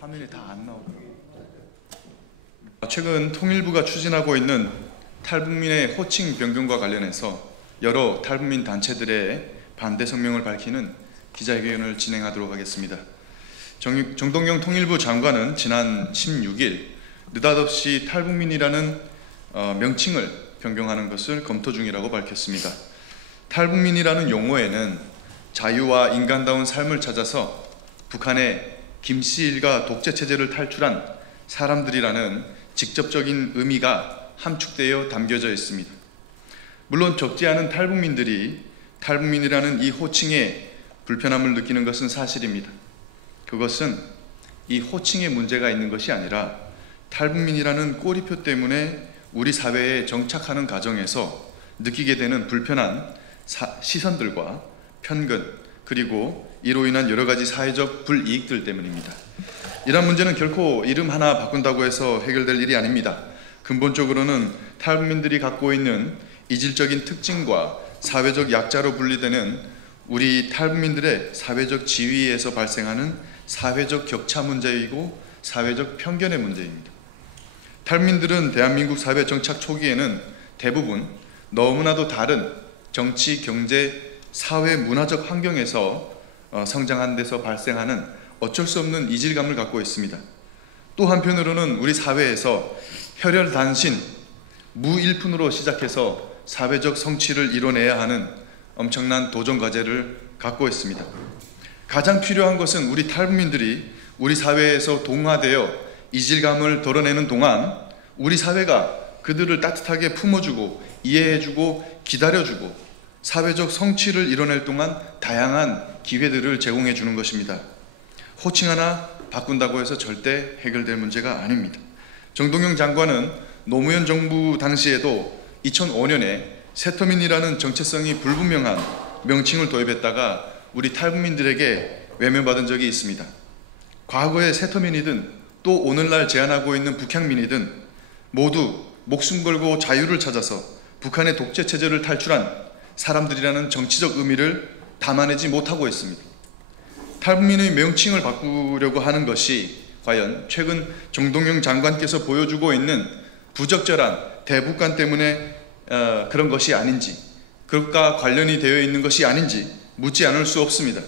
화면에 다 안 나오더라고요. 최근 통일부가 추진하고 있는 탈북민의 호칭 변경과 관련해서 여러 탈북민 단체들의 반대 성명을 밝히는 기자회견을 진행하도록 하겠습니다. 정동영 통일부 장관은 지난 16일 느닷없이 탈북민이라는 명칭을 변경하는 것을 검토 중이라고 밝혔습니다. 탈북민이라는 용어에는 자유와 인간다운 삶을 찾아서 북한의 김씨 일가 독재 체제를 탈출한 사람들이라는 직접적인 의미가 함축되어 담겨져 있습니다. 물론 적지 않은 탈북민들이 탈북민이라는 이 호칭에 불편함을 느끼는 것은 사실입니다. 그것은 이 호칭에 문제가 있는 것이 아니라 탈북민이라는 꼬리표 때문에 우리 사회에 정착하는 과정에서 느끼게 되는 불편한 시선들과 편견, 그리고 이로 인한 여러 가지 사회적 불이익들 때문입니다. 이러한 문제는 결코 이름 하나 바꾼다고 해서 해결될 일이 아닙니다. 근본적으로는 탈북민들이 갖고 있는 이질적인 특징과 사회적 약자로 분리되는 우리 탈북민들의 사회적 지위에서 발생하는 사회적 격차 문제이고 사회적 편견의 문제입니다. 탈북민들은 대한민국 사회 정착 초기에는 대부분 너무나도 다른 정치, 경제, 사회, 문화적 환경에서 성장한 데서 발생하는 어쩔 수 없는 이질감을 갖고 있습니다. 또 한편으로는 우리 사회에서 혈혈단신, 무일푼으로 시작해서 사회적 성취를 이뤄내야 하는 엄청난 도전 과제를 갖고 있습니다. 가장 필요한 것은 우리 탈북민들이 우리 사회에서 동화되어 이질감을 덜어내는 동안 우리 사회가 그들을 따뜻하게 품어주고 이해해주고 기다려주고 사회적 성취를 이뤄낼 동안 다양한 기회들을 제공해 주는 것입니다. 호칭 하나 바꾼다고 해서 절대 해결될 문제가 아닙니다. 정동영 장관은 노무현 정부 당시에도 2005년에 세터민이라는 정체성이 불분명한 명칭을 도입했다가 우리 탈북민들에게 외면받은 적이 있습니다. 과거의 세터민이든 또 오늘날 제안하고 있는 북향민이든 모두 목숨 걸고 자유를 찾아서 북한의 독재 체제를 탈출한 사람들이라는 정치적 의미를 담아내지 못하고 있습니다. 탈북민의 명칭을 바꾸려고 하는 것이 과연 최근 정동영 장관께서 보여주고 있는 부적절한 대북관 때문에 그런 것이 아닌지, 그것과 관련이 되어 있는 것이 아닌지 묻지 않을 수 없습니다.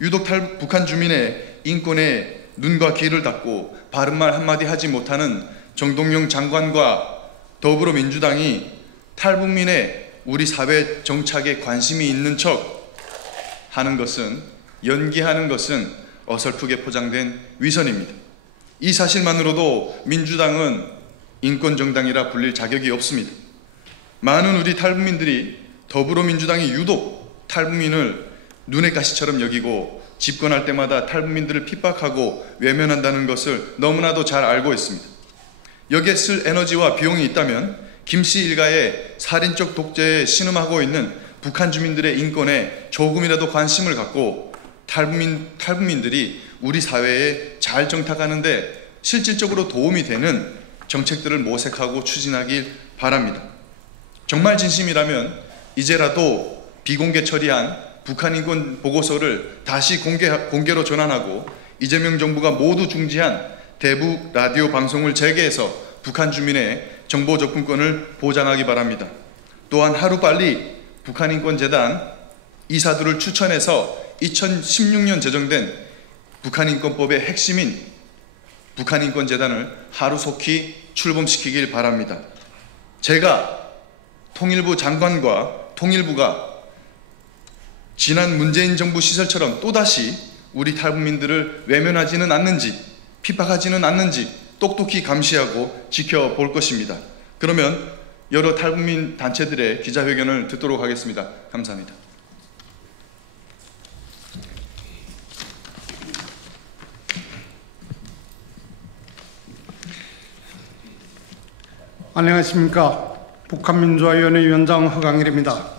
유독 북한 주민의 인권에 눈과 귀를 닫고 바른말 한마디 하지 못하는 정동영 장관과 더불어민주당이 탈북민의 우리 사회 정착에 관심이 있는 척 하는 것은, 연기하는 것은 어설프게 포장된 위선입니다. 이 사실만으로도 민주당은 인권정당이라 불릴 자격이 없습니다. 많은 우리 탈북민들이 더불어민주당이 유독 탈북민을 눈의 가시처럼 여기고 집권할 때마다 탈북민들을 핍박하고 외면한다는 것을 너무나도 잘 알고 있습니다. 여기에 쓸 에너지와 비용이 있다면 김씨 일가의 살인적 독재에 신음하고 있는 북한 주민들의 인권에 조금이라도 관심을 갖고 탈북민들이 우리 사회에 잘 정착하는 데 실질적으로 도움이 되는 정책들을 모색하고 추진하길 바랍니다. 정말 진심이라면 이제라도 비공개 처리한 북한 인권 보고서를 다시 공개로 전환하고 이재명 정부가 모두 중지한 대북 라디오 방송을 재개해서 북한 주민의 정보 접근권을 보장하기 바랍니다. 또한 하루빨리 북한인권재단 이사들을 추천해서 2016년 제정된 북한인권법의 핵심인 북한인권재단을 하루속히 출범시키길 바랍니다. 제가 통일부 장관과 통일부가 지난 문재인 정부 시절처럼 또다시 우리 탈북민들을 외면하지는 않는지, 핍박하지는 않는지 똑똑히 감시하고 지켜볼 것입니다. 그러면 여러 탈북민 단체들의 기자회견을 듣도록 하겠습니다. 감사합니다. 안녕하십니까. 북한민주화위원회 위원장 허강일입니다.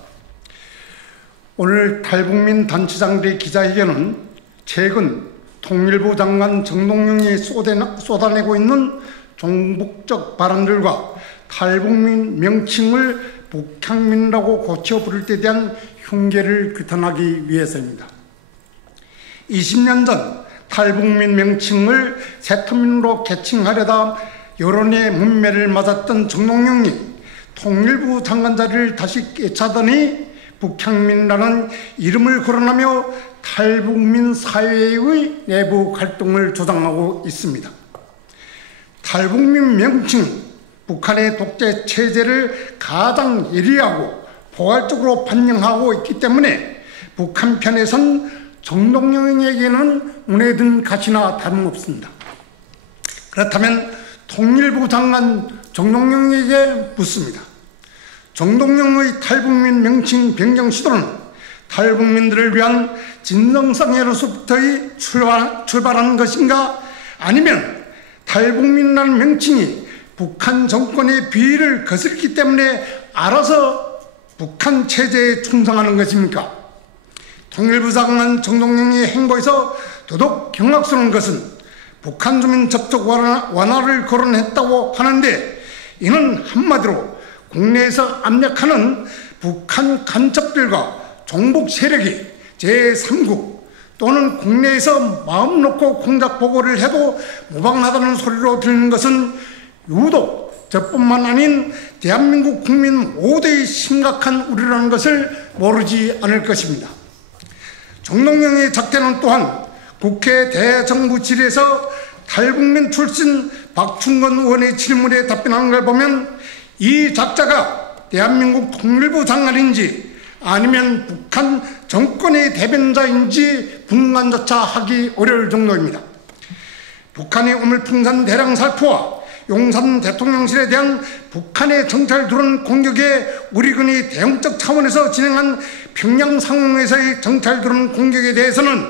오늘 탈북민 단체장들의 기자회견은 최근 통일부 장관 정동영이 쏟아내고 있는 종북적 발언들과 탈북민 명칭을 북향민이라고 고쳐 부를 때 대한 흉계를 규탄하기 위해서입니다. 20년 전 탈북민 명칭을 새터민으로 개칭하려다 여론의 문매를 맞았던 정동영이 통일부 장관 자리를 다시 꿰차더니 북향민이라는 이름을 거론하며 탈북민 사회의 내부 갈등을 조장하고 있습니다. 탈북민 명칭, 북한의 독재 체제를 가장 예리하고 포괄적으로 반영하고 있기 때문에 북한 편에선 정동영에게는 운에 든 가시나 다름없습니다. 그렇다면 통일부 장관 정동영에게 묻습니다. 정동영의 탈북민 명칭 변경 시도는 탈북민들을 위한 진정성으로서부터의 출발한 것인가, 아니면 탈북민이라는 명칭이 북한 정권의 비위를 거스르기 때문에 알아서 북한 체제에 충성하는 것입니까? 통일부 장관 정동영의 행보에서 더더욱 경악스러운 것은 북한 주민 접촉 완화를 거론했다고 하는데, 이는 한마디로 국내에서 압력하는 북한 간첩들과 종북 세력이 제3국 또는 국내에서 마음 놓고 공작 보고를 해도 무방하다는 소리로 들리는 것은 유독 저뿐만 아닌 대한민국 국민 모두의 심각한 우려라는 것을 모르지 않을 것입니다. 정동영의 작태는 또한 국회 대정부질에서 탈북민 출신 박충건 의원의 질문에 답변하는 걸 보면 이 작자가 대한민국 통일부 장관인지 아니면 북한 정권의 대변자인지 분간조차 하기 어려울 정도입니다. 북한의 우물풍산 대량 살포와 용산 대통령실에 대한 북한의 정찰 드론 공격에 우리군이 대응적 차원에서 진행한 평양 상공에서의 정찰 드론 공격에 대해서는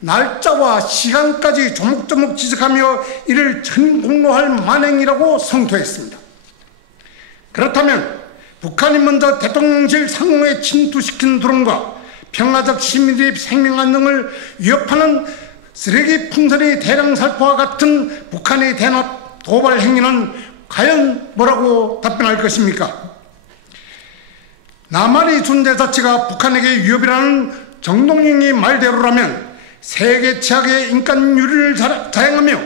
날짜와 시간까지 조목조목 지적하며 이를 전공로할 만행이라고 성토했습니다. 그렇다면 북한이 먼저 대통령실 상공에 침투시킨 드론과 평화적 시민들의 생명 안정을 위협하는 쓰레기 풍선의 대량 살포와 같은 북한의 대낮 도발 행위는 과연 뭐라고 답변할 것입니까? 남한의 존재 자체가 북한에게 위협이라는 정동영의 말대로라면 세계 최악의 인권 유린을 자행하며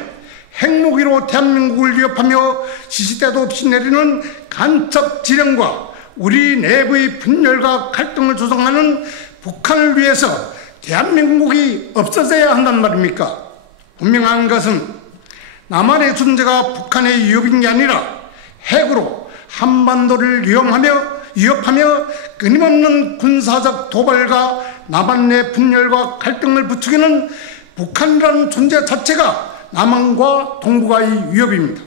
핵무기로 대한민국을 위협하며 시시때도 없이 내리는 간첩 지령과 우리 내부의 분열과 갈등을 조성하는 북한을 위해서 대한민국이 없어져야 한단 말입니까? 분명한 것은 남한의 존재가 북한의 위협인 게 아니라 핵으로 한반도를 위협하며 끊임없는 군사적 도발과 남한 내 분열과 갈등을 부추기는 북한이라는 존재 자체가 남한과 동북아의 위협입니다.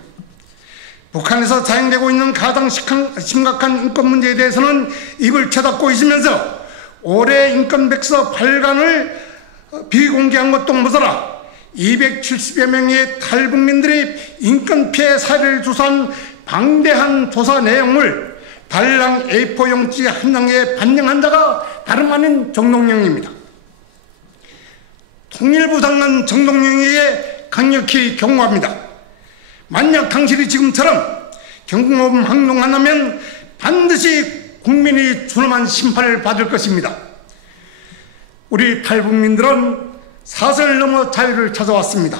북한에서 자행되고 있는 가장 심각한 인권 문제에 대해서는 입을 쳐닫고 있으면서 올해 인권백서 8강을 비공개한 것도 모자라 270여 명의 탈북민들의 인권 피해 사례를 조사한 방대한 조사 내용을 달랑 A4 용지 한 장에 반영한 자가 다름 아닌 정동영입니다. 통일부 장관 정동영에게 강력히 경고합니다. 만약 당신이 지금처럼 경고음 행동한다면 반드시 국민이 준엄한 심판을 받을 것입니다. 우리 탈북민들은 사슬 넘어 자유를 찾아왔습니다.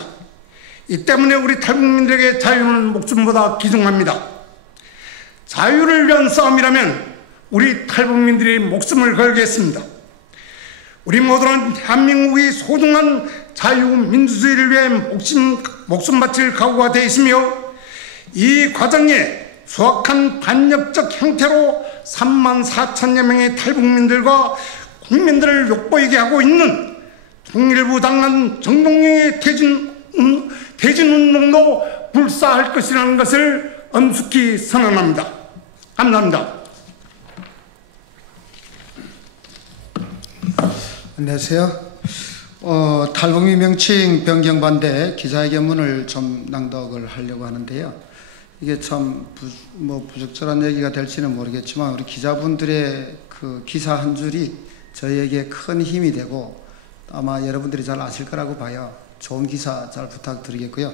이 때문에 우리 탈북민들에게 자유는 목숨보다 귀중합니다. 자유를 위한 싸움이라면 우리 탈북민들이 목숨을 걸겠습니다. 우리 모두는 대한민국의 소중한 자유민주주의를 위해 목숨 바칠 각오가 되어 있으며 이 과정에 수악한 반역적 형태로 34,000여 명의 탈북민들과 국민들을 욕보이게 하고 있는 통일부 장관 정동영의 퇴진운동도 불사할 것이라는 것을 엄숙히 선언합니다. 감사합니다. 안녕하세요. 탈북민 명칭 변경 반대 기자회견문을 좀 낭독을 하려고 하는데요. 이게 참 부적절한 얘기가 될지는 모르겠지만 우리 기자분들의 그 기사 한 줄이 저희에게 큰 힘이 되고 아마 여러분들이 잘 아실 거라고 봐요. 좋은 기사 잘 부탁드리겠고요.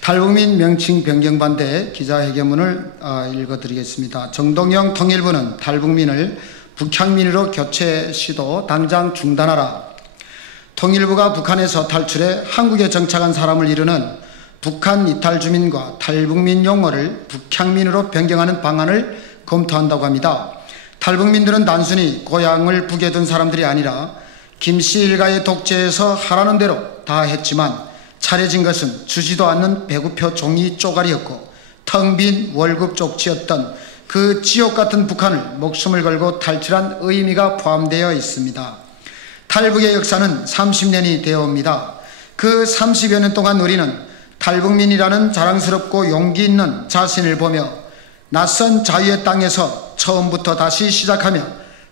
탈북민 명칭 변경 반대 기자회견문을 읽어드리겠습니다. 정동영 통일부는 탈북민을 북향민으로 교체 시도 당장 중단하라. 통일부가 북한에서 탈출해 한국에 정착한 사람을 이루는 북한 이탈 주민과 탈북민 용어를 북향민으로 변경하는 방안을 검토한다고 합니다. 탈북민들은 단순히 고향을 북에 둔 사람들이 아니라 김씨 일가의 독재에서 하라는 대로 다 했지만 차려진 것은 주지도 않는 배구표 종이 쪼가리였고 텅 빈 월급 쪽지였던 그 지옥 같은 북한을 목숨을 걸고 탈출한 의미가 포함되어 있습니다. 탈북의 역사는 30년이 되어 옵니다. 그 30여 년 동안 우리는 탈북민이라는 자랑스럽고 용기 있는 자신을 보며 낯선 자유의 땅에서 처음부터 다시 시작하며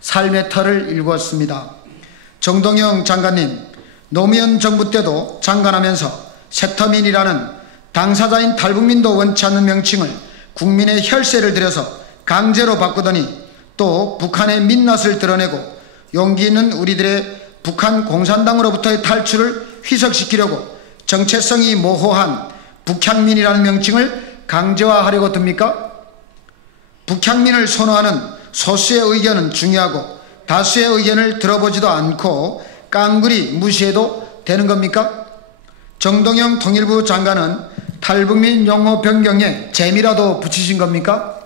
삶의 터를 일구었습니다. 정동영 장관님, 노무현 정부 때도 장관하면서 세터민이라는 당사자인 탈북민도 원치 않는 명칭을 국민의 혈세를 들여서 강제로 바꾸더니 또 북한의 민낯을 드러내고 용기 있는 우리들의 북한 공산당으로부터의 탈출을 희석시키려고 정체성이 모호한 북향민이라는 명칭을 강제화하려고 듭니까? 북향민을 선호하는 소수의 의견은 중요하고 다수의 의견을 들어보지도 않고 깡그리 무시해도 되는 겁니까? 정동영 통일부 장관은 탈북민 용어 변경에 재미라도 붙이신 겁니까?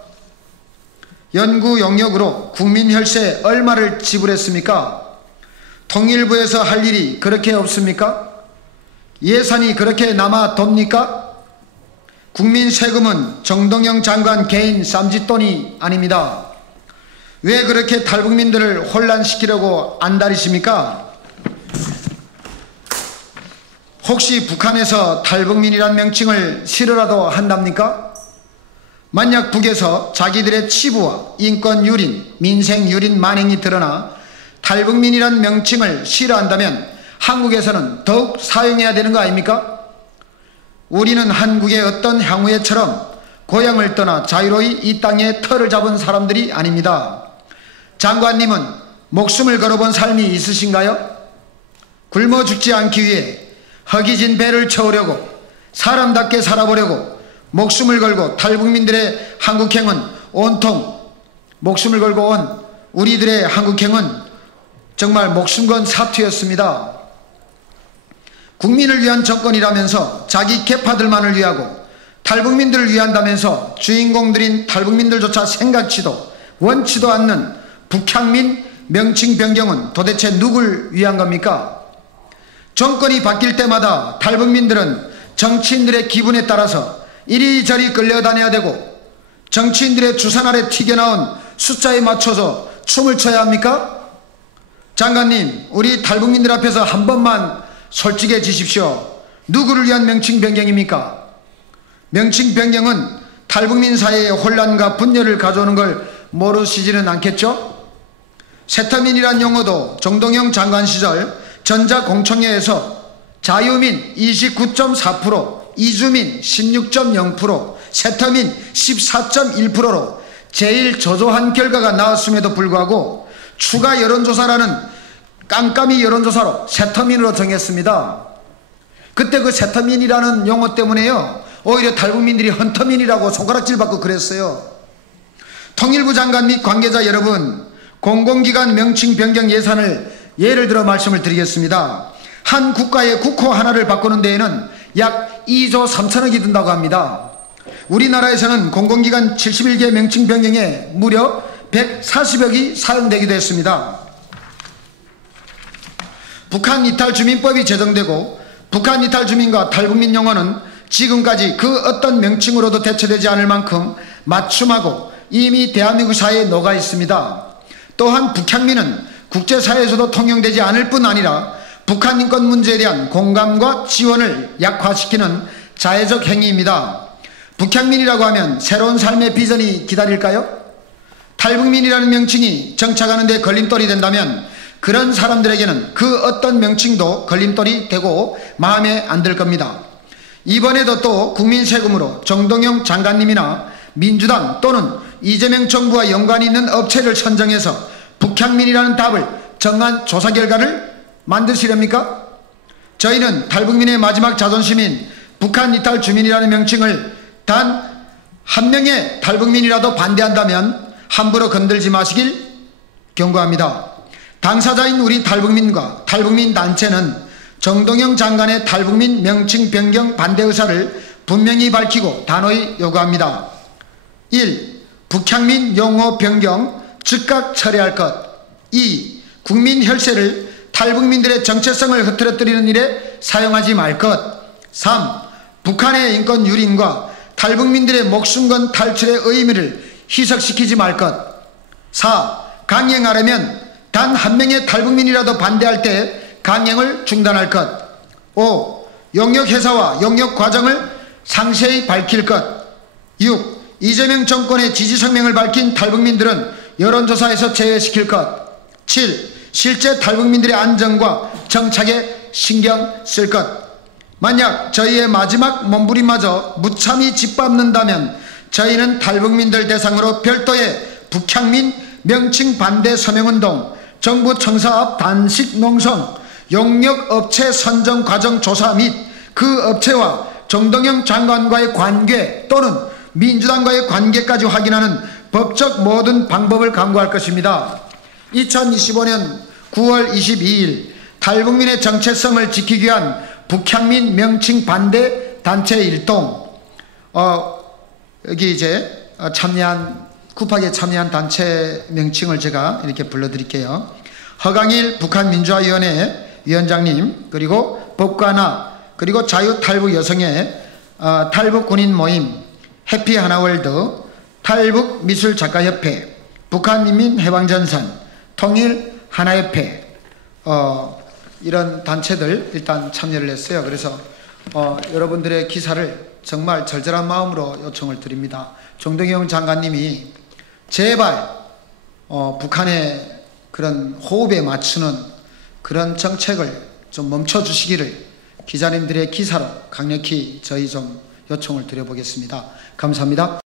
연구 용역으로 국민 혈세 얼마를 지불했습니까? 통일부에서 할 일이 그렇게 없습니까? 예산이 그렇게 남아 돕니까? 국민 세금은 정동영 장관 개인 쌈짓돈이 아닙니다. 왜 그렇게 탈북민들을 혼란시키려고 안달이십니까? 혹시 북한에서 탈북민이란 명칭을 싫어라도 한답니까? 만약 북에서 자기들의 치부와 인권 유린, 민생 유린 만행이 드러나 탈북민이란 명칭을 싫어한다면 한국에서는 더욱 사용해야 되는 거 아닙니까? 우리는 한국의 어떤 향후에처럼 고향을 떠나 자유로이 이 땅에 터를 잡은 사람들이 아닙니다. 장관님은 목숨을 걸어본 삶이 있으신가요? 굶어 죽지 않기 위해 허기진 배를 채우려고 사람답게 살아보려고 목숨을 걸고 탈북민들의 한국행은 온통 목숨을 걸고 온 우리들의 한국행은 정말 목숨 건 사투였습니다. 국민을 위한 정권이라면서 자기 계파들만을 위하고 탈북민들을 위한다면서 주인공들인 탈북민들조차 생각지도 원치도 않는 북향민 명칭 변경은 도대체 누굴 위한 겁니까? 정권이 바뀔 때마다 탈북민들은 정치인들의 기분에 따라서 이리저리 끌려다녀야 되고 정치인들의 주산 아래 튀겨나온 숫자에 맞춰서 춤을 춰야 합니까? 장관님, 우리 탈북민들 앞에서 한 번만 솔직해지십시오. 누구를 위한 명칭 변경입니까? 명칭 변경은 탈북민 사회의 혼란과 분열을 가져오는 걸 모르시지는 않겠죠? 세터민이란 용어도 정동영 장관 시절 전자공청회에서 자유민 29.4%, 이주민 16.0%, 세터민 14.1%로 제일 저조한 결과가 나왔음에도 불구하고 추가 여론조사라는 깜깜이 여론조사로 세터민으로 정했습니다. 그때 그 세터민이라는 용어 때문에요, 오히려 탈북민들이 헌터민이라고 손가락질 받고 그랬어요. 통일부 장관 및 관계자 여러분, 공공기관 명칭 변경 예산을 예를 들어 말씀을 드리겠습니다. 한 국가의 국호 하나를 바꾸는 데에는 약 2조 3천억이 든다고 합니다. 우리나라에서는 공공기관 71개 명칭 변경에 무려 140억이 사용되기도 했습니다. 북한 이탈 주민법이 제정되고 북한 이탈 주민과 탈북민 용어는 지금까지 그 어떤 명칭으로도 대체되지 않을 만큼 맞춤하고 이미 대한민국 사회에 녹아 있습니다. 또한 북향민은 국제사회에서도 통용되지 않을 뿐 아니라 북한 인권 문제에 대한 공감과 지원을 약화시키는 자해적 행위입니다. 북향민이라고 하면 새로운 삶의 비전이 기다릴까요? 탈북민이라는 명칭이 정착하는 데 걸림돌이 된다면 그런 사람들에게는 그 어떤 명칭도 걸림돌이 되고 마음에 안 들 겁니다. 이번에도 또 국민 세금으로 정동영 장관님이나 민주당 또는 이재명 정부와 연관이 있는 업체를 선정해서 북향민이라는 답을 정한 조사 결과를 만드시렵니까? 저희는 탈북민의 마지막 자존심인 북한 이탈 주민이라는 명칭을 단 한 명의 탈북민이라도 반대한다면 함부로 건들지 마시길 경고합니다. 당사자인 우리 탈북민과 탈북민 단체는 정동영 장관의 탈북민 명칭 변경 반대 의사를 분명히 밝히고 단호히 요구합니다. 1. 북향민 용어 변경 즉각 철회할 것. 2. 국민 혈세를 탈북민들의 정체성을 흐트러뜨리는 일에 사용하지 말 것. 3. 북한의 인권 유린과 탈북민들의 목숨 건 탈출의 의미를 희석시키지 말 것. 4. 강행하려면 단 한 명의 탈북민이라도 반대할 때 강행을 중단할 것. 5. 용역회사와 용역과정을 상세히 밝힐 것. 6. 이재명 정권의 지지성명을 밝힌 탈북민들은 여론조사에서 제외시킬 것. 7. 실제 탈북민들의 안전과 정착에 신경 쓸 것. 만약 저희의 마지막 몸부림마저 무참히 짓밟는다면 저희는 탈북민들 대상으로 별도의 북향민 명칭 반대 서명운동, 정부 청사 앞 단식 농성, 용역업체 선정 과정 조사 및 그 업체와 정동영 장관과의 관계 또는 민주당과의 관계까지 확인하는 법적 모든 방법을 강구할 것입니다. 2025년 9월 22일 탈북민의 정체성을 지키기 위한 북향민 명칭 반대 단체 일동, 여기 이제 급하게 참여한 단체 명칭을 제가 이렇게 불러드릴게요. 허강일 북한민주화위원회 위원장님, 그리고 법관화, 그리고 자유탈북여성회, 탈북군인 모임, 해피하나월드, 탈북미술작가협회, 북한인민해방전선, 통일하나협회, 이런 단체들 일단 참여를 했어요. 그래서 여러분들의 기사를 정말 절절한 마음으로 요청을 드립니다. 정동영 장관님이 제발 북한의 그런 호흡에 맞추는 그런 정책을 좀 멈춰주시기를 기자님들의 기사로 강력히 저희 좀 요청을 드려보겠습니다. 감사합니다.